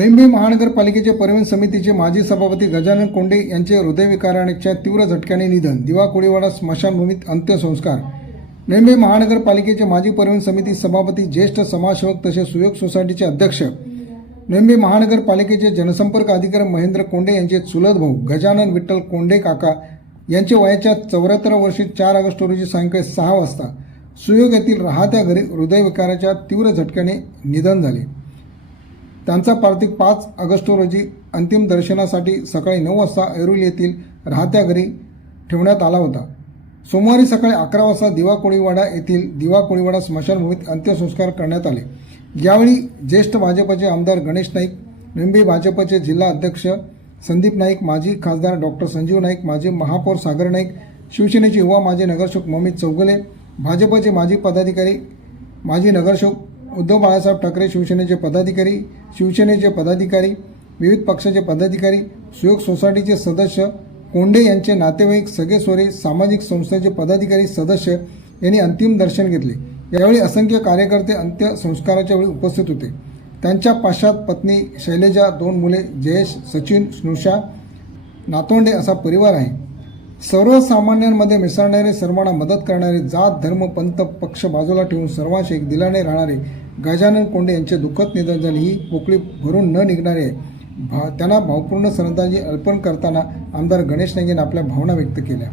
रेंबे महानगरपालिकेचे परिवहन समितीचे माजी सभापती गजानन कोंडे यांचे हृदयविकाराच्या तीव्र झटक्याने निधन दिवा कोळीवाडा स्मशानभूमीत अंत्यसंस्कार. रेंबे महानगरपालिकेचे माजी परिवहन समिती सभापती ज्येष्ठ समाजसेवक तसेच सुयोग सोसायटीचे अध्यक्ष. रेंबे महानगरपालिकेचे जनसंपर्क अधिकारी महेंद्र कोंडे यांचे चुलत भाऊ गजानन विठ्ठल कोंडे काका यांचे वयाच्या चौऱ्याहत्तर वर्षी चार ऑगस्ट रोजी सायंकाळी सहा वाजता सुयोग येथील राहत्या घरी हृदयविकाराच्या तीव्र झटक्याने निधन झाले. त्यांचा पार्थिव पाच ऑगस्ट रोजी अंतिम दर्शनासाठी सकाळी नऊ वाजता ऐरोली येथील राहत्या घरी ठेवण्यात आला होता. सोमवारी सकाळी अकरा वाजता दिवा कोळीवाडा येथील दिवा कोळीवाडा स्मशानभूमीत अंत्यसंस्कार करण्यात आले. यावेळी ज्येष्ठ भाजपचे आमदार गणेश नाईक निंबी भाजपचे जिल्हा अध्यक्ष संदीप नाईक माजी खासदार डॉक्टर संजीव नाईक माजी महापौर सागर नाईक शिवसेनेचे युवा माजी नगरसेवक ममित चौगले भाजपचे माजी पदाधिकारी माजी नगरसेवक उद्धव बाळासाहेब ठाकरे शिवसेनेचे पदाधिकारी शिवसेनेचे पदाधिकारी विविध पक्षाचे पदाधिकारी सुयोग सोसायटीचे सदस्य कोंडे यांचे नातेवाईक सगळे सोरे सामाजिक संस्थेचे पदाधिकारी सदस्य यांनी अंतिम दर्शन घेतले. यावेळी असंख्य कार्यकर्ते अंत्यसंस्काराच्या वेळी उपस्थित होते. त्यांच्या पाश्चात पत्नी शैलेजा दोन मुले जयेश सचिन स्नुषा नातोंडे असा परिवार आहे. सर्वसामान्यांमध्ये मिसळणारे सर्वांना मदत करणारे जात धर्म पंथ पक्ष बाजूला ठेवून सर्वांशी एक दिलाने राहणारे गजानन कोंडे यांचे दुःखद निधन झाले. ही पोकळी भरून न निघणारे आहे भा त्यांना भावपूर्ण श्रद्धांजली अर्पण करताना आमदार गणेश नाईक आपल्या भावना व्यक्त केल्या.